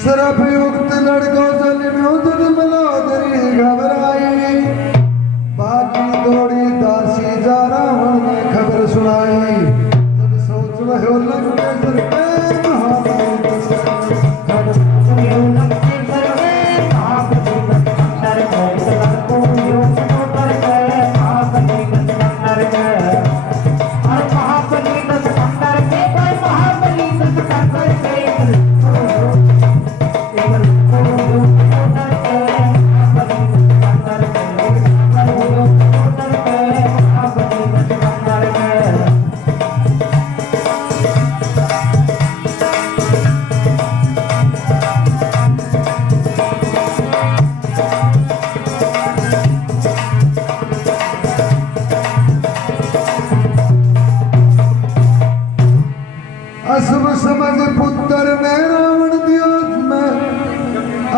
सरपयुक्त लड़कों घबराई बाकी दौड़ी दासी जा रावण ने खबर सुनाई। जब सोच रहे लंकेश्वर के अशुभ समझ पुत्र ने रावण दियो में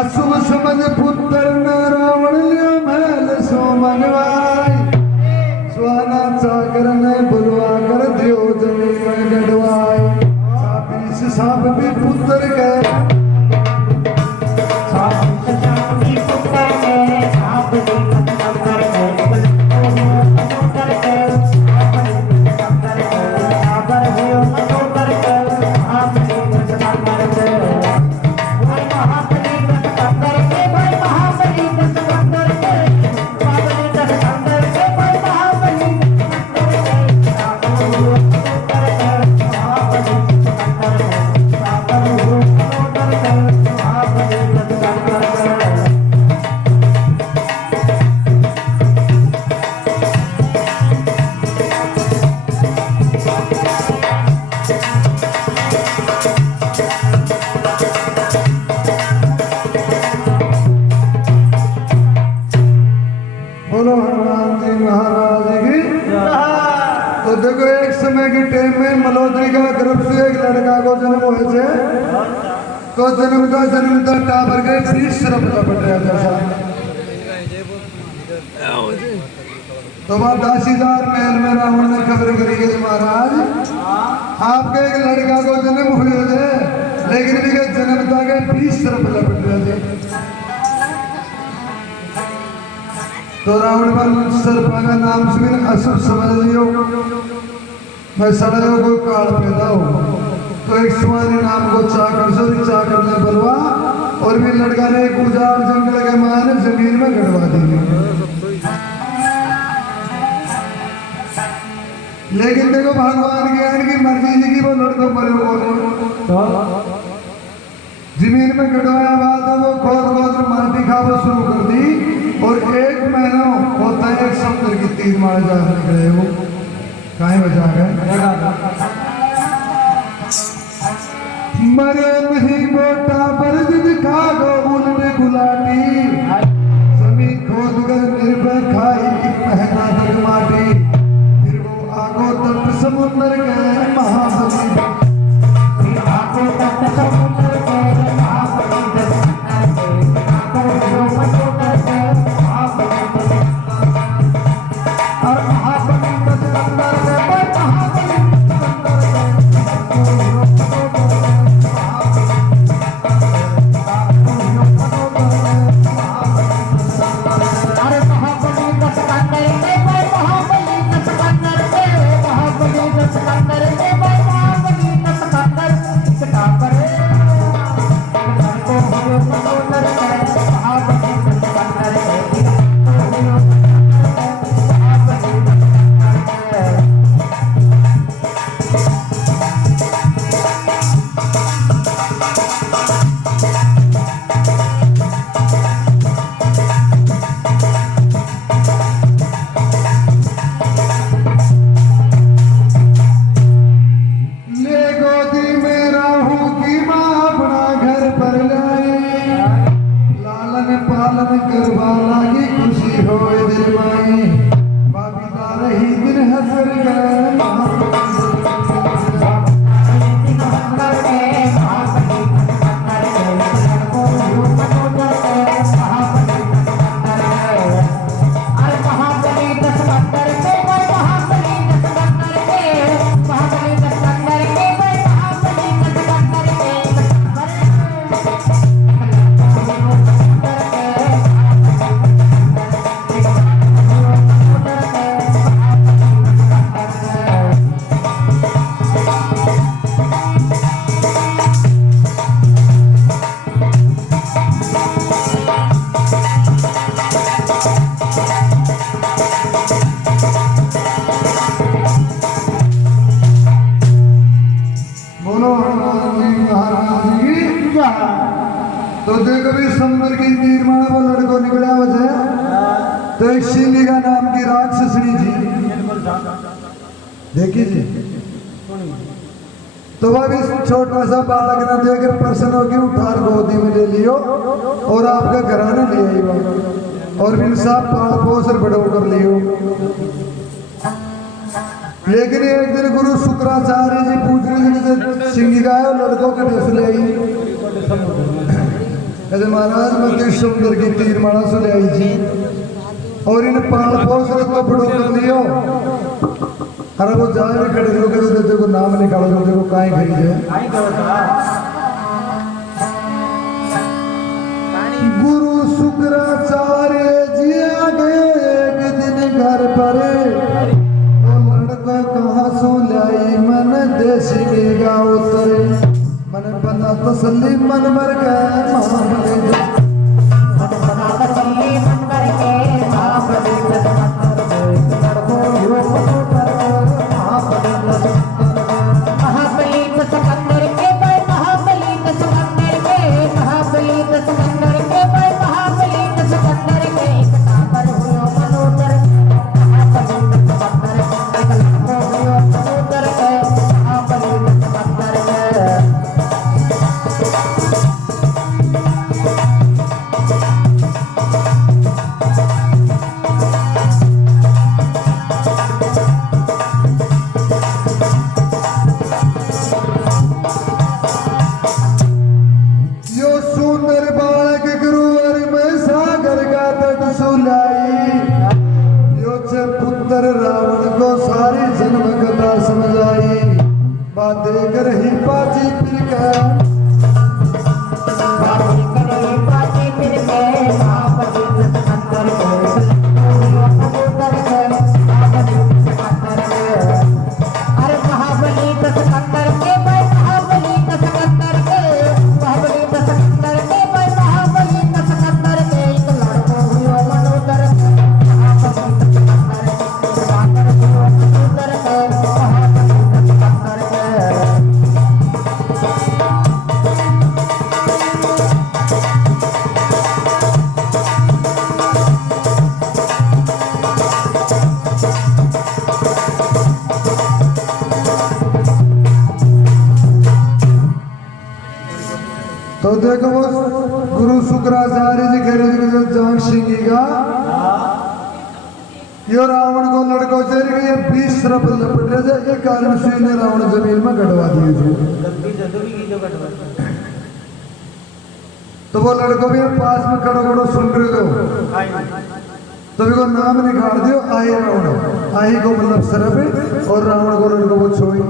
अशुभ समझ पुत्र ने रावण लियो महल सो मंगवाई। स्वाना चाकर ने बुलवा कर दियो जमीन में डडवाई। साप भी पुत्र के बोलो हनुमान जी महाराज की। तो देखो एक समय के टाइम में मल्होत्री का गर्भ से एक लड़का को जन्म हुए थे। तो जन्मता टावर के तीसरा पट रहा जैसा। तो वह दासीदार महल में रावण ने खबर करी गई महाराज आपके एक लड़का को जन्म हुए थे लेकिन भी जन्मता के तीसरा पट रहे थे। तो रावण पर सर्पा का नाम सुन अशुभ समझ लियो मैं सड़ो को काल पैदा हो। तो एक सुमानी नाम को चाकर ने बलवा और भी लड़का ने एक उजाड़ जंगल के मान जमीन में गड़वा दी। लेकिन देखो भगवान की मर्जी जी की वो लड़को पर जमीन में गड़वाया बाद वो खोद माटी खावा शुरू कर दी और एक महीना होता है एक समुद्र की 3 मार जा निकले वो कहीं बचा गए। मरे नहीं बोटा बरज दिखा गो उन्हें गुलाटी जमीन खोद कर निर्भय खाई पहना तक माटी। फिर वो आगो तट समुद्र गए महाबली आगो तट समुद्र गए महाबली तो देखो भी समुद्र की तीर मारा वो लड़को निकला वजह तो एक शिंगिका नाम की राक्षसनी जी देखी जी। तो वह भी छोटा सा बालक ना देकर प्रसन्न होकर उठार गोदी में ले लियो और आपका घराना ले आई वो और फिर साहब पाल पोसर बड़ो कर लियो। लेकिन एक दिन गुरु शुक्राचार्य जी पूछ रहे थे सिंगिका है लड़कों के ढेस ले आई कहते महाराज मैं समुद्र की तीर मारा से ले आई जी और इन पाल पोसर को बड़ो कर लियो। अरे वो जाए में खड़े हो गए तो देखो नाम निकालो तो देखो काहे खरीदे गुरु शुक्राचार्य जी आ गए एक दिन घर पर तो लड़का कहाँ सो लाई मन देसी गेगा उतरे मन बना तसल्ली मन मर गए रावण को सारी जन्म कथा समझ आई बात देकर ही पाची फिर कर तो देखो वो गुरु शुक्राचार्य जी कह रहे थे जान सिंगिका यो रावण को लड़को चेर के ये 20 तरफ लपट रहे थे ये कारण से ने रावण जमीन में गड़वा दिए थे। तो वो लड़को भी पास में खड़ो खड़ो सुन रहे थे तो भी को नाम निकाल दियो आई रावण आई को मतलब सरप और रावण को लड़को को छोई।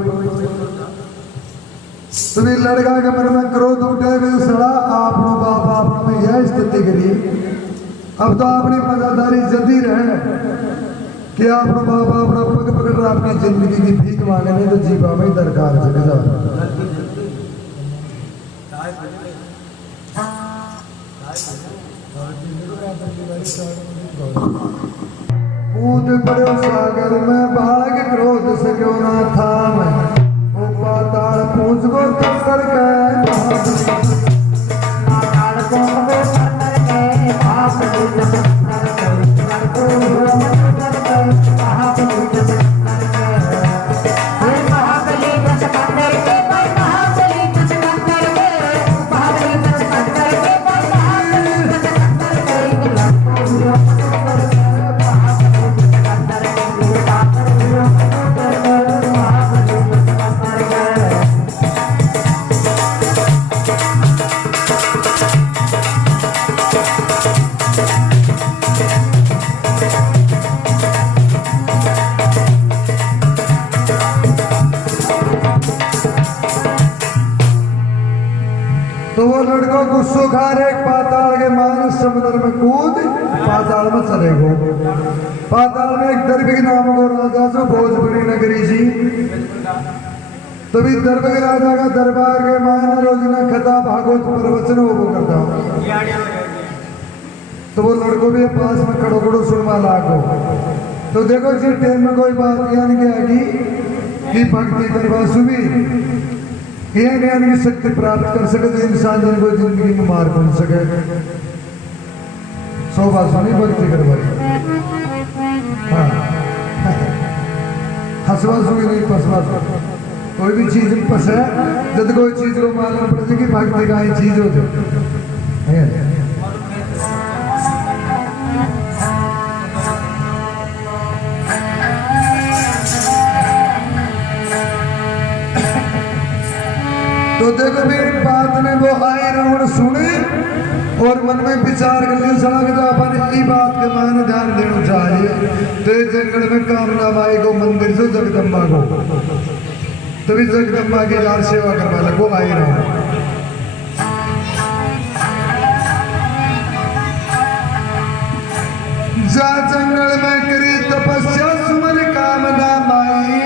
तो भी लड़का के मन में क्रोध उठे हुए सड़ा आपनो बाप आप में यह स्थिति करिए अब तो अपनी मजादारी जल्दी रहे कि आपनो बाप अपना पग पकड़ रहा आपकी जिंदगी की भीख मांगे नहीं तो जीवा में दरकार चले जाओ। कूद पड़ो सागर में भाग क्रोध से क्यों ना था मैं पाताल पूछ को कर तो वो लड़का गुस्सो खा रहे पाताल के मानस समुद्र में कूद पाताल में चले गो। पाताल में एक दरबे के नाम को राजा जो भोजपुरी नगरी जी तो भी दरबे के राजा का दरबार के मान रोजना कथा भागवत प्रवचन वो करता तो वो लड़को भी पास में खड़ो खड़ो सुनवा लागो। तो देखो जी टाइम में कोई बात यानी कि आगी कि भक्ति करवा सुबी ये ज्ञान की शक्ति प्राप्त कर सके तो इंसान जिनको जिंदगी में मार बन सके। 100 बात सुनी भक्ति कर भाई। हाँ हंसवा सुनी नहीं पसवा कोई भी चीज में पस है जब कोई चीज को मालूम पड़ जाए कि भक्ति का ही चीज हो जाए। तो देखो भी बात ने वो आए रावण सुने और मन में विचार कर लिया सड़ा के अपन ई बात के मायने ध्यान देना चाहिए। तो जंगल में कामना माई को मंदिर से जगदम्बा को तभी जगदम्बा की यार सेवा करवा लगो आए रावण। जा जंगल में करी तपस्या सुमन कामना माई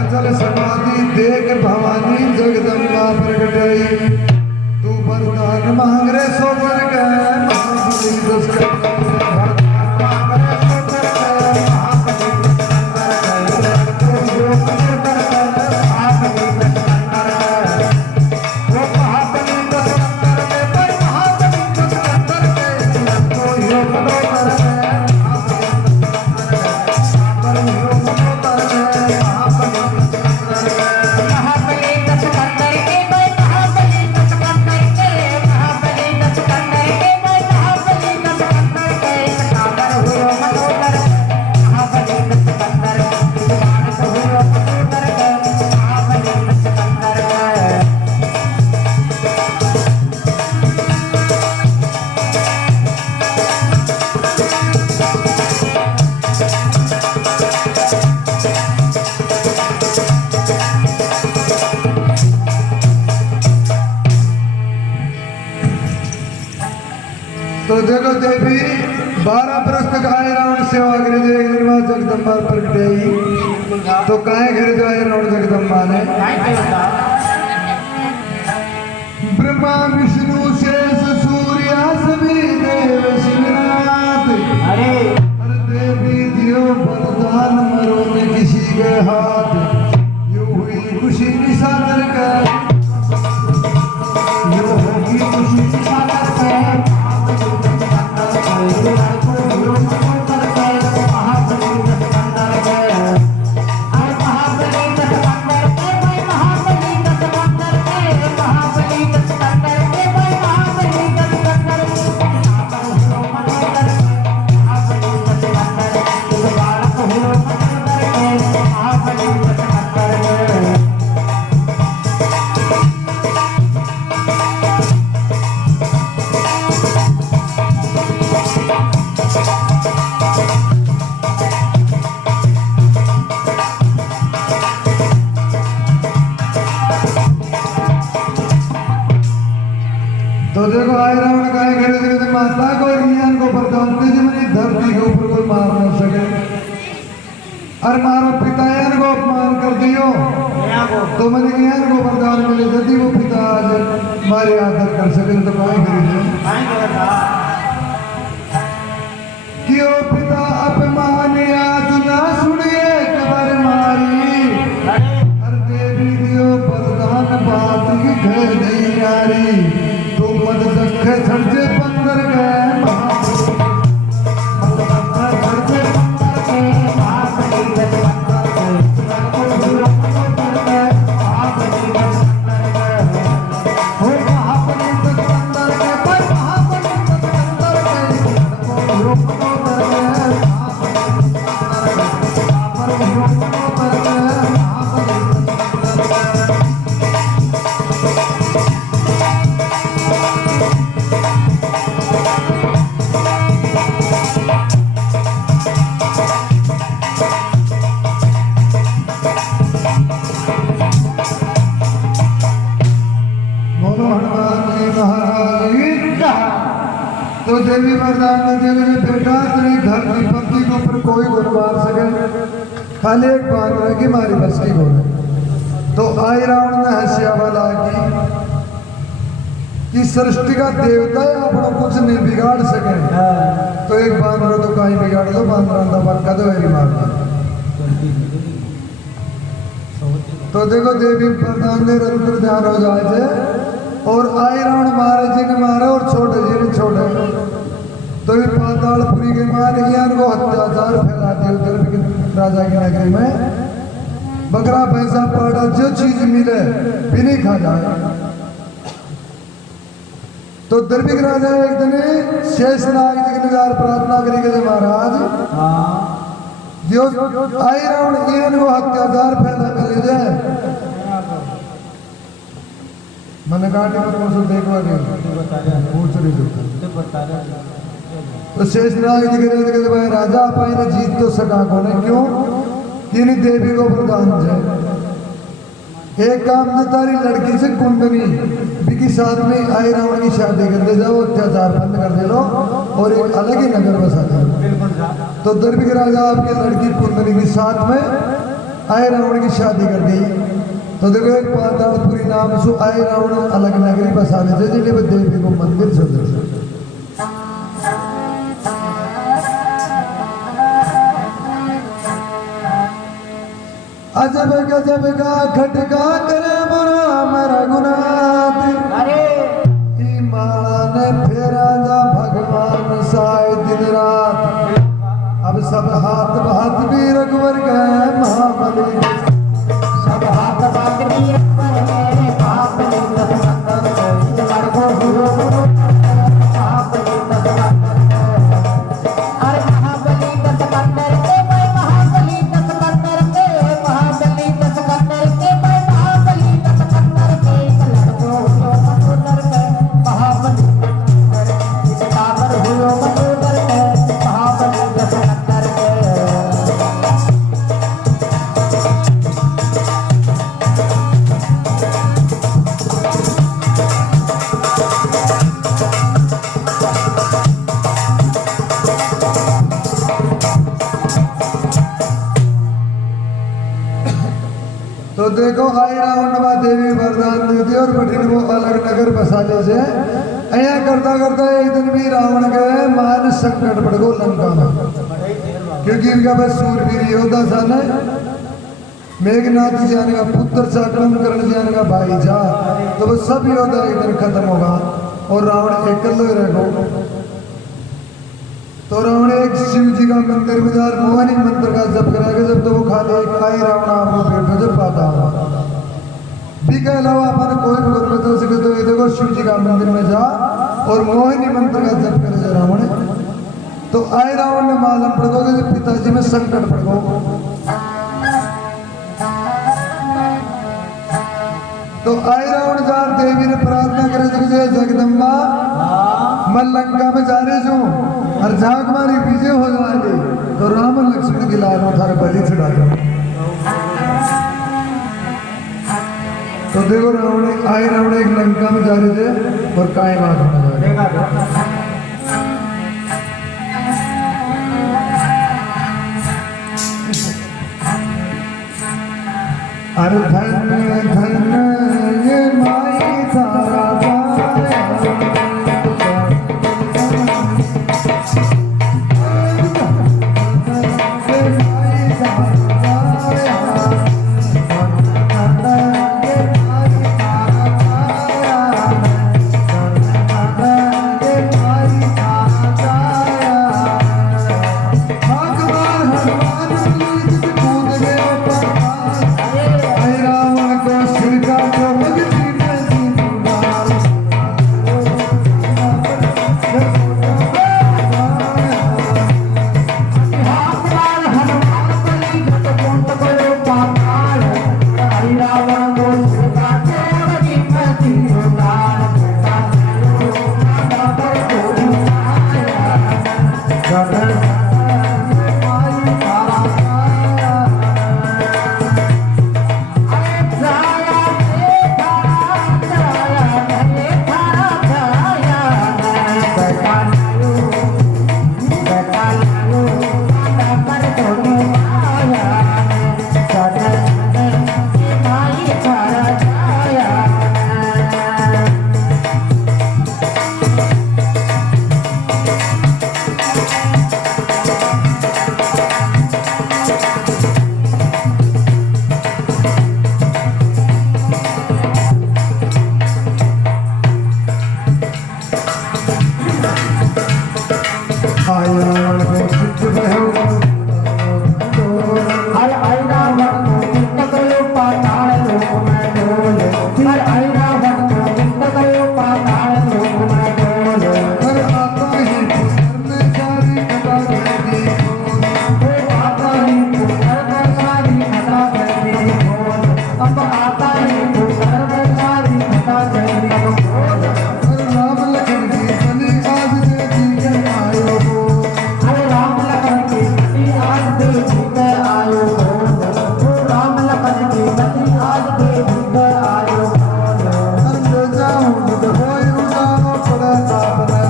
अचल समाधि देख भवानी जगदम्बा प्रगटाई। तू वरदान मांग रे सो वर तो देखो देवी 12 बरस तक आए रावण सेवा करे जगदम्बा प्रगटाई। तो काहे घर जाए रावण जगदम्बा ने ब्रह्मा विष्णु शेष सूर्य सभी देव शिवनाथ अरे देवी दियो वरदान मरो ने किसी के हाथ यूं हुई खुशी निशान कर यूं होगी खुशी निशान कर। तो देखो आए रावण का घर माता को ज्ञान को वरदान दे मेरी धरती के ऊपर कोई मार न सके। और मारो पिता को अपमान कर दियो तो मैंने ज्ञान को वरदान मिले यदि वो पिता आज मारे आदर कर सके तो कहीं क्यों पिता अपमान याद ना सुनिए कबर मारी हर देवी दियो वरदान बात की घर नहीं यारी। तू मत दखे छड़जे पंदर गए तो देवी वरदान में देवी ने बेटा तेरी धरती पति के ऊपर कोई गुण मार सके खाली एक बात रहे कि मारी बस की गुण। तो आई रावण ने हंसिया वाला कि सृष्टि का देवता है अपना कुछ नहीं बिगाड़ सके। तो एक बांदर तो कहीं बिगाड़ दो बांदर पक्का तो मेरी मार तो देखो देवी प्रधान ने रंत्र ध्यान हो जाए और आई रावण मारे जी ने मारे और छोटे जी ने छोड़े तो ये पातालपुरी के मार ज्ञान को अत्याचार फैला दिया उधर राजा की नगरी में बकरा पैसा पाड़ा जो चीज मिले भी नहीं खा जाए। तो दर्भिक राजा एक दिन शेषनाग जी के निजार प्रार्थना करी के महाराज जो आई रावण ज्ञान को अत्याचार फैला कर ले जाए मैंने कहा कौन सा देखवा तो शेषनाग जी के भाई राजा पाए जीत तो सका कोने क्यों कि देवी को प्रदान है एक काम तो तारी लड़की से कुंडनी बिकी साथ में आई रावण की शादी कर दे जाओ अत्याचार बंद कर दे लो और एक अलग ही नगर बसा दो। तो दर्भिक राजा आपकी लड़की कुंडनी के साथ में आई रावण की शादी कर दी। तो देखो एक पातालपुरी नाम से आई रावण अलग नगरी बसा दे जिन्हें देवी को मंदिर से अजब गजब का खटका करे बुरा मेरा गुनाह ई माला ने फेरा जा भगवान साए दिन रात अब सब हाथ बात भी रघुवर गए महाबली सब हाथ बात भी रघुवर गए महाबली तो देखो आई रावण देवी वरदान दी थी और बठिन वो अलग नगर बसा ले से ऐसा करता करता एक दिन भी रावण के मान संकट पड़ गो लंका में क्योंकि इनका बस सूरवीर योद्धा सन मेघनाथ जी का पुत्र सा कुंभकर्ण जी का भाई जा तो वो सब योद्धा एक दिन खत्म होगा और रावण एकल ही रहेगा। तो रावण एक शिव जी का मंदिर बाजार मोहनी मंत्र का जप करेगा जब तो वो खाली एक आई रावण आपको पेट में जब पाता भी के अलावा अपन कोई भी गुरबत हो सके तो ये देखो शिव जी का मंदिर में जा और मोहिनी मंत्र का जप करे जा रावण। तो आई रावण ने मालूम पड़ गो कि पिताजी में संकट पड़ गो। तो आई रावण जार देवी ने प्रार्थना करे जय जगदम्बा मैं लंका में जा रही हूँ और जाग मारी विजय हो जाए तो राम लक्ष्मण की लाल थारे बलि चढ़ा दो। तो देखो रावण आई रावण एक लंका में जा रहे थे और काय बात होना जा रहा अरे धन धन ये माई तारा रावण को सिर का अब आता है तो सर्व सारी कथा कहरी को अरे राम लखन की बलि आज दे दी आयो हो। अरे राम लखन की बलि आज दे दी आयो हो। राम लखन की बलि आज दे दी आयो हो। अरे जाऊं जब होय उजाड़ो पड़े आपने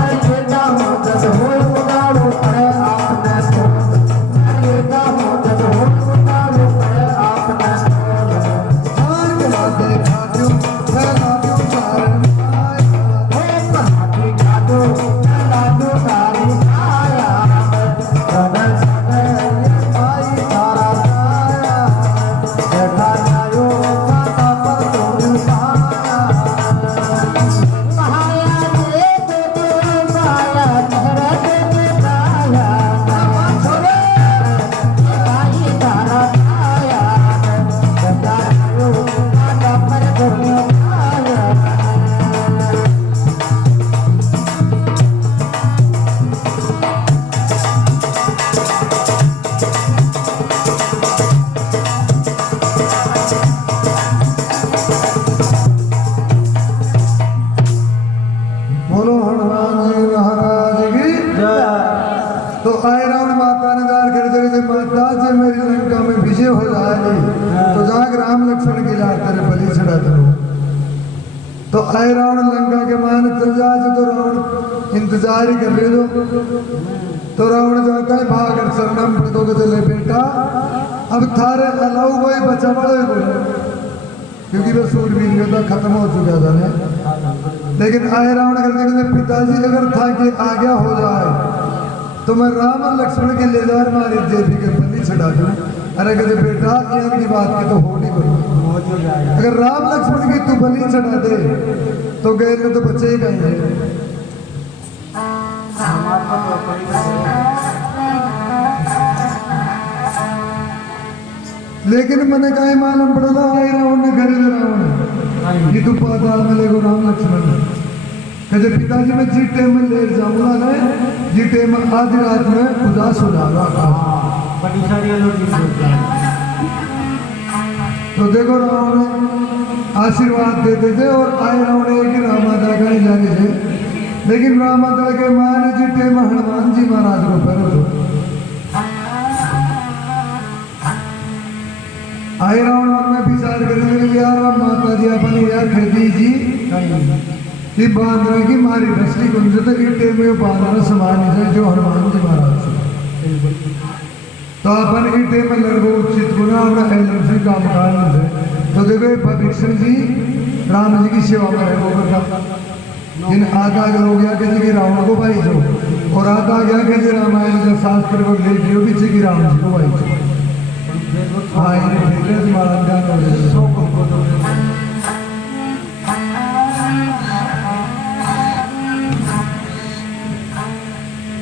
अरे जाऊं जब होय उजाड़ो पड़े आपने अरे जाऊं जब होय उजाड़ो पड़े आपने आर के लादे खाजो फैला दो सारे बोलो हनुमान जी महाराज की। तो आए रावण माता ने दार कर दे माता से मेरी लंका में विजय हो जाए तो जाग राम लक्ष्मण की लार तेरे बलि चढ़ा दो। तो आए रावण लंका के मान चल जाए तो रावण इंतजार ही कर ले दो। तो रावण जाता है भाग शरणम पड़ो के चले बेटा अब थारे अलाउ कोई बचा बड़े बोले क्योंकि वो सूरवीर योद्धा खत्म हो चुका था ने। लेकिन आए रावण करते कहते पिताजी अगर था कि आज्ञा हो जाए तो मैं राम और लक्ष्मण के ले जाकर मारी देवी के बलि चढ़ा दूं। अरे कहते बेटा यहाँ की बात की तो हो नहीं बोलो अगर राम लक्ष्मण की तू बलि चढ़ा दे तो गैर में तो बचे ही गए। लेकिन मैंने कहा मालूम पड़ा आए रावण ने घर रावण ये तो पाताल में ले गो राम लक्ष्मण कहते पिताजी मैं जी टाइम में ले जाऊंगा ना जी टाइम में आधी रात में उदास हो जाएगा। तो देखो रावण आशीर्वाद देते थे और आए रावण एक ही राम माता का ही जाने थे। लेकिन राम माता के मां ने जी टाइम में हनुमान जी महाराज को पैर आए रावण मन में विचार करेंगे यार माता जी अपनी यार खेती जी कि बांद्रा की मारी बसली गुंज तो ईटे में बांद्रा समान है जो हनुमान जी महाराज से तो अपन ईटे में लड़को उचित गुना और एलम से काम काल से तो देखो भविष्य जी राम जी की सेवा में वो करता इन आधा हो गया कि जी रावण को भाई जो और आधा गया कि जी रामायण जो शास्त्र को ले लियो पीछे की राम जी को भाई जो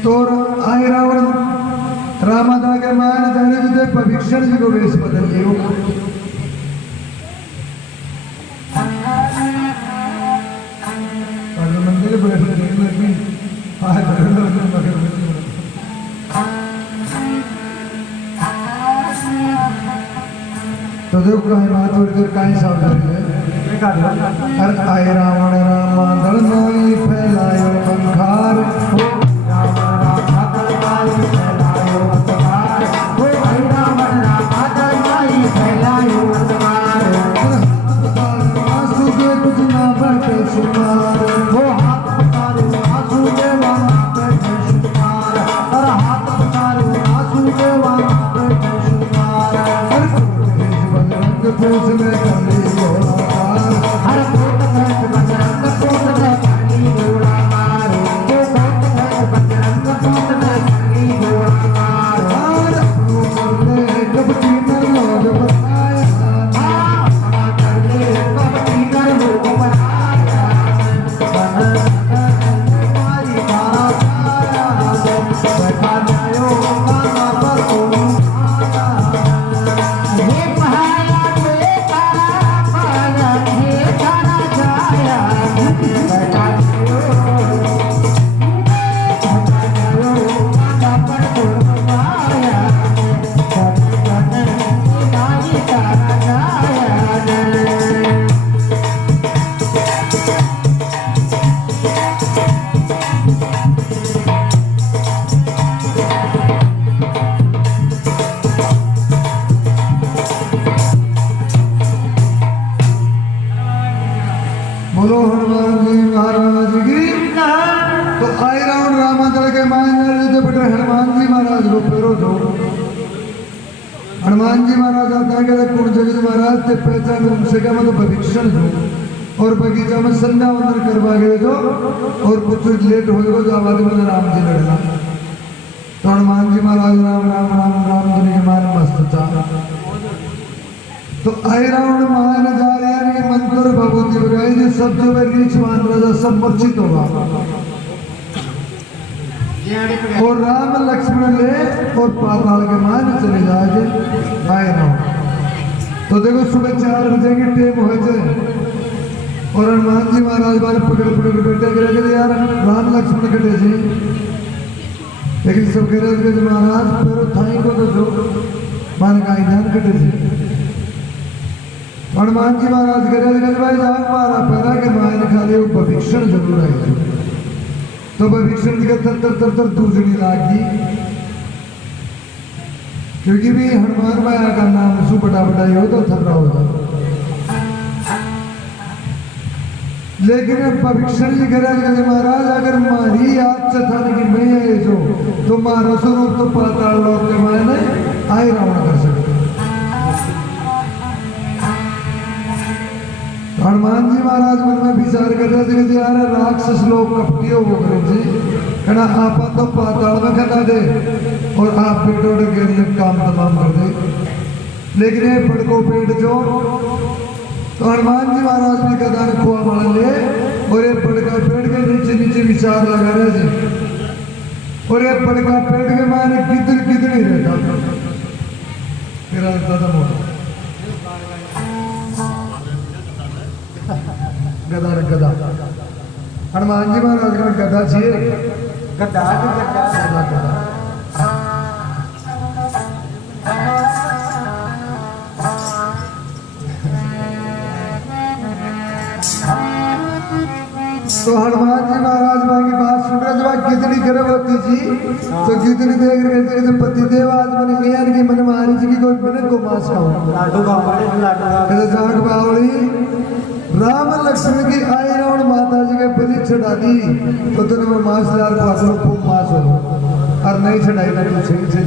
तो आए रावण रामादा के मान जाने जो भविष्य जी को वेश बदल लियो। मंदिर तो देखो कहीं बात थोड़ी देर कहीं सावधानी है। अरे आए रावण रामा दलनाई फैलायो पंखार कुछ ना बैठे सुमार वो हाथ पसारो आंसू देवा बैठे सुमार अरे हाथ पसारो आंसू देवा बैठे सुमार पूछ में कली गोलाकार हर कोट खैस बजरंग कोट में कली गोलाकार वो कोट खैस बजरंग कोट में कली गोलाकार हर अपनों ले कपटी नर लोग बनाया हमारा कर ले कपटी नर लोग बनाया हमारी धारा साया बैठा जायो काना पर तुम आया हे पहाया बोलो हनुमान जी महाराज की। तो आई राउंड रामादल के मायने बेटे हनुमान जी महाराज को फेरो दो। हनुमान जी महाराज आता है कहते कुण जगत महाराज ते पहचान उनसे क्या मतलब भविष्य दो और बगीचा में संध्या वंदन करवा गए जो और कुछ लेट हो गए जो आबादी में राम जी लड़ना। तो हनुमान जी महाराज राम राम राम राम जी के मान मस्त था। तो आई राउंड मान जा रहे हैं मंत्र भगवती बगाई जो सब जो रीच मान राजा सब मूर्छित होगा और राम लक्ष्मण ले और पाताल के मान चले जाए। आई राउंड तो देखो सुबह 4 बजे की टेम हो जाए और हनुमान जी महाराज बारे पकड़ पकड़ बैठे करे यार राम लक्ष्मण कटे जी लेकिन सब कह रहे थे महाराज pero थाई को तो जो मान का ध्यान कटे जी। हनुमान जी महाराज कह रहे थे भाई जाग मारा पैरा के मान खाली वो भविष्य जरूर आई तो भविष्य की तर दूसरी लागी क्योंकि भी हनुमान माया का नाम सु बटा बटाई हो तो थर्रा होता। लेकिन भविष्य जी कह रहे थे महाराज अगर मारी याद से था कि मैं है जो तो मारा स्वरूप तो पाताल लोक के मायने आई रावण कर सकते। हनुमान जी महाराज मन में विचार कर रहे थे कि यार राक्षस लोग कपटी हो गए जी कहना आप तो पाताल में खड़ा दे और आप पेटों के काम तमाम कर दे लेकिन ये पड़को पेट जो तो हनुमान जी महाराज भी गदान खुआ मान लिए और ये पड़का पेट के नीचे नीचे विचार लगा रहे थे और ये पड़का पेट के माने कितनी रहता मेरा खत्म हो गदा गदा हनुमान जी महाराज का गदा चाहिए गदा गदा गदा तो हनुमान जी महाराज की बात सुन रहे जब कितनी गर्भवती जी तो कितनी देख रहे थे जब पति देव आज मैंने यार की मन मारी जी की कोई मिनट को मास खाओ जाट बावली राम लक्ष्मण की आई रावण माता जी के बलि चढ़ा दी तो तेरे में मास यार को मास हो और नहीं चढ़ाई ना तो सही से